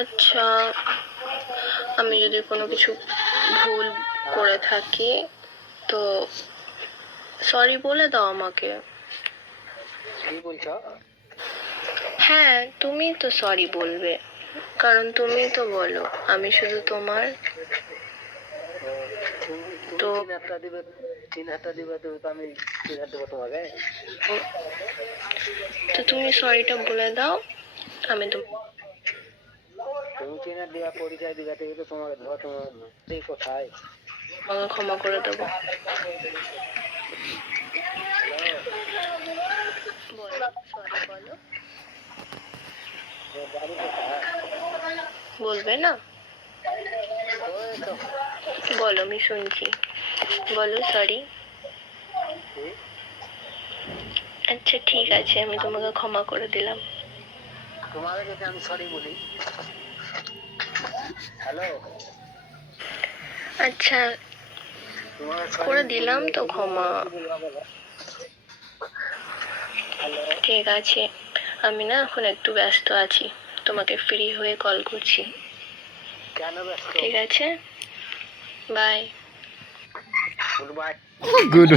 আচ্ছা, আমি যদি কোনো কিছু ভুল করে থাকি তো সরি বলে দাও আমাকে। কি বলছো? হ্যাঁ, তুমি তো সরি বলবে, কারণ তুমি তো বলো আমি শুধু তোমার। তুমি তো 3,000 দিবে, 3,000 দিবে তো আমি 3,000 দেবো তোমাকে। তো তুমি সরিটা বলে দাও, আমি তো তুমি 3,000 দিবা, পরিচয় দিবা, তো তোমার ধর তোমার এই কোথায় তোমাকে ক্ষমা করে দেবো। বলো, সরি বলো। বাড়ি কোথায়? বলবে না? ওই তো। বলো, আমি শুনছি, বলো সরি। আচ্ছা ঠিক আছে, আমি তোমাকে ক্ষমা করে দিলাম। তোমাকে যদি আমি সরি বলি, হ্যালো, আচ্ছা তোমাকে সরি করে দিলাম বললে তো তুমি ক্ষমা। আমাকে কি বলবা বলো? হ্যালো, ঠিক আছে, আমি না এখন একটু ব্যস্ত আছি, তোমাকে ফ্রি হয়ে কল করছি। কেন ব্যস্ত? ঠিক আছে, বাই। Good bye. গুড